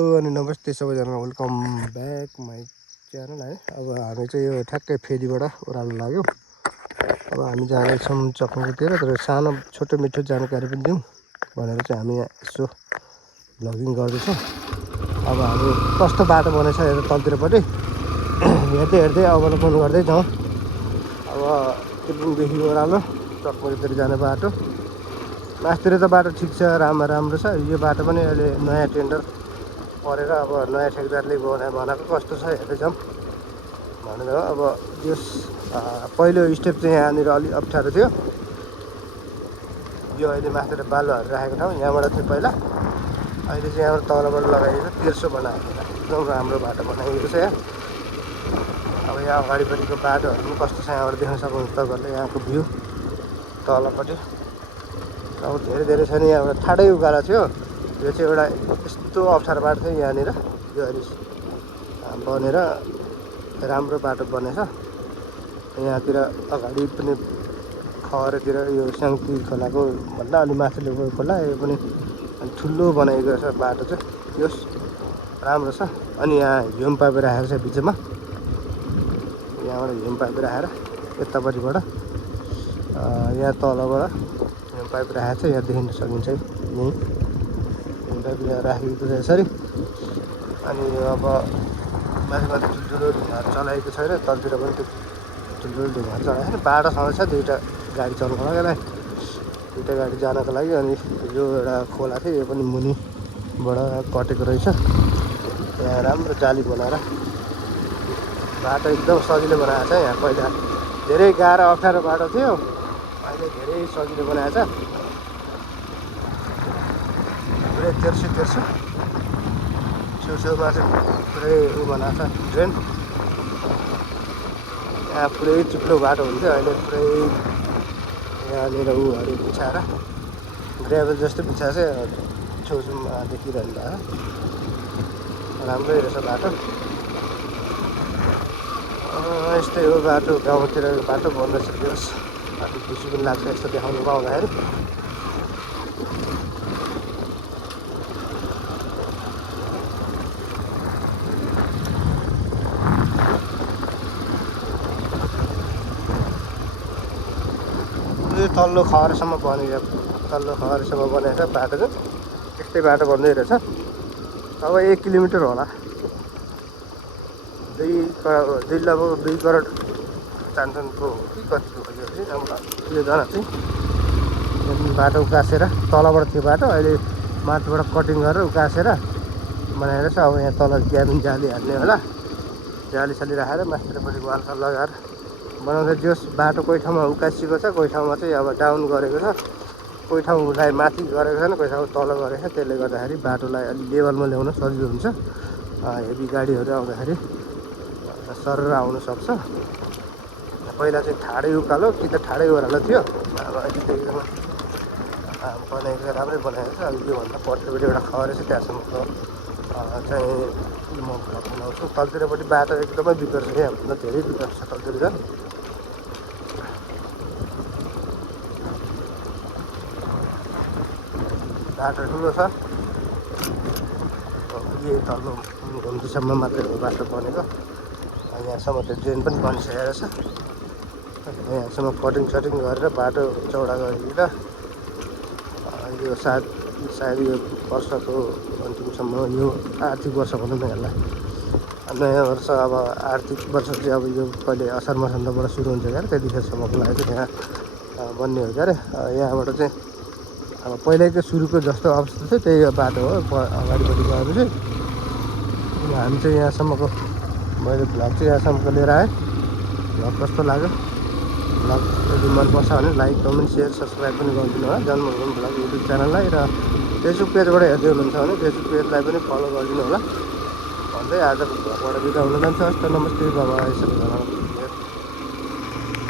अनि नमस्ते सबैजना, वेलकम ब्याक माई च्यानल है। अब हामी चाहिँ यो ठ्याक्कै फेरीबाट ओह्रालो लाग्यो। अब हामी जाँदैछौँ चक्मुतिर, तर सानो छोटो मिठो जानकारी पनि दिउँ भनेर चाहिँ हामी यहाँ यसो भ्लगिङ गर्दैछौँ। अब हामी कस्तो बाटो बनेछ हेर तलतिरपट्टि हेर्दै हेर्दै अवलोकन गर्दै जाउँ। अब त्रिपुङदेखि ओह्रालो चक्मुतिर जाने बाटो, मास्तिर त बाटो ठिक छ, राम्रो छ। यो बाटो पनि अहिले नयाँ टेन्डर परेर अब नयाँ ठेकदारले बनाएको कस्तो छ हेर्दै जाउँ भनेर हो। अब यस पहिलो स्टेप चाहिँ यहाँनिर अलिक अप्ठ्यारो थियो। यो अहिले माथिबाट बालु हालेर राखेको ठाउँ यहाँबाट थियो पहिला, अहिले चाहिँ यहाँबाट तलबाट लगाइएको तेर्सो बनाएको एकदम राम्रो बाटो बनाइएको छ यहाँ। अब यहाँ अगाडिपट्टिको बाटोहरू पनि कस्तो छ यहाँबाट देख्न सक्नुहुन्छ तपाईँहरूले, यहाँको भ्यू तलपट्टि अब धेरै छ नि। यहाँबाट ठाडै उकालो थियो, यो चाहिँ एउटा यस्तो अप्ठ्यारो बाटो थियो यहाँनिर, यो अहिले बनेर राम्रो बाटो बनेछ। यहाँतिर अगाडि पनि खरतिर यो स्याङ्ती खोलाको भन्दा अलि माथिल्लो खोला, यो पनि ठुलो बनाइएको छ बाटो चाहिँ, यो राम्रो छ। अनि यहाँ हिउँ पाइप राखेको छ बिचमा, यहाँबाट हिउँ पाइप राखेर यतापट्टिबाट यहाँ तलबाट हिउँ पाइप राखेको छ, यहाँ देखिन सकिन्छ यहीँ हिउँ पाइप यहाँ राखेको छ यसरी। अनि अब माथि ठुल्ठुलो ढुङ्गाहरू चलाएको छैन, तलतिर पनि त्यो ठुल्ठुलो ढुङ्गाहरू चलाएको छैन। बाटो छँदैछ दुईवटा गाडी चलाउनको लागि, दुईवटा गाडी जानको लागि। अनि यो एउटा खोला थियो, यो पनि मुनिबाट कटेको रहेछ। यहाँ राम्रो जाली बनाएर बाटो एकदम सजिलो बनाएको छ। यहाँ पहिला धेरै गाह्रो अप्ठ्यारो बाटो थियो, अहिले धेरै सजिलो बनाएको छ। पुरै तेर्सो छेउछेउमा चाहिँ पुरै उ बनाएको छ ड्रेन। यहाँ पुरै चिप्लो बाटो हुन्थ्यो, अहिले पुरै यहाँनिर उहरू बिछाएर ग्राभल जस्तो बिछाएको छ, छेउछेउमा देखिरहनु भएको राम्रै रहेछ बाटो। यस्तै हो बाटो, गाउँतिर बाटो बन्दैछ। दियोस् अलिक खुसी पनि लाग्छ यस्तो देखाउनु पाउँदाखेरि। यो तल्लो खहरसम्म बनेको, तल्लो खहरसम्म बनेको छ बाटो चाहिँ, यस्तै बाटो बन्दै रहेछ। अब 1 किलोमिटर होला, लगभग 2 करोड चान्चनको कि कतिको यो चाहिँ यो जना चाहिँ बाटो उकासेर तलबाट थियो बाटो, अहिले माथिबाट कटिङ गरेर उकासेर बनाएर छ। अब यहाँ तल ग्याबिन जाली हाल्ने होला, जाली साली राखेर माथिपट्टि वालसाल लगाएर बनाउँदै जोस्। बाटो कोही ठाउँमा उकासिएको छ, कोही ठाउँमा चाहिँ अब डाउन गरेको छ, कोही ठाउँलाई माथि गरेको छैन, कोही ठाउँ तल गरेको छ। त्यसले गर्दाखेरि बाटोलाई अलि लेभलमा ल्याउन सजिलो हुन्छ। हेभी गाडीहरू आउँदाखेरि सरर आउन सक्छ। पहिला चाहिँ ठाडै उकालो कि त ठाडै ओह्रालो थियो, अब अहिले चाहिँ एकदम बनाएको छ, राम्रै बनाएको छ। अब योभन्दा पछिपट्टि एउटा खहर छ, त्यहाँसम्मको चाहिँ म भ्लग बनाउँछु। तलतिरपट्टि बाटो एकदमै बिग्रेको छ, यहाँभन्दा धेरै बिग्रेको छ तलतिर झन्। बाटो ठुलो छ, यही तल्लो घुम्तीसम्म मात्रै हो बाटो बनेको। यहाँसम्म त्यो ड्रेन पनि बनिसकेको छ, यहाँसम्म कटिङ सटिङ गरेर बाटो चौडा गरिदिएर यो सायद यो वर्षको अन्तिमसम्म, यो आर्थिक वर्ष भनौँ न यसलाई, नयाँ वर्ष। अब आर्थिक वर्ष चाहिँ अब यो कहिले असार मसान्तबाट सुरु हुन्छ क्या, त्यतिखेरसम्मको लागि चाहिँ यहाँ बन्ने हो क्या अरे। यहाँबाट चाहिँ अब पहिल्यैको सुरुको जस्तो अवस्था थियो त्यही बाटो हो अगाडिपट्टि गएपछि। हामी चाहिँ यहाँसम्मको, मैले भ्लग चाहिँ यहाँसम्मको लिएर आएँ। भ्लग कस्तो लाग्यो, भ्लग यदि मनपर्छ भने लाइक कमेन्ट सेयर सब्सक्राइब पनि गरिदिनु होला जन्मभूमि भ्लग युट्युब च्यानललाई। र फेसबुक पेजबाट हेर्दै हुनुहुन्छ भने फेसबुक पेजलाई पनि फलो गरिदिनु होला भन्दै आजको भ्लगबाट बिदा हुन जान्छ। हस्त नमस्ते, बाबा सबैजना।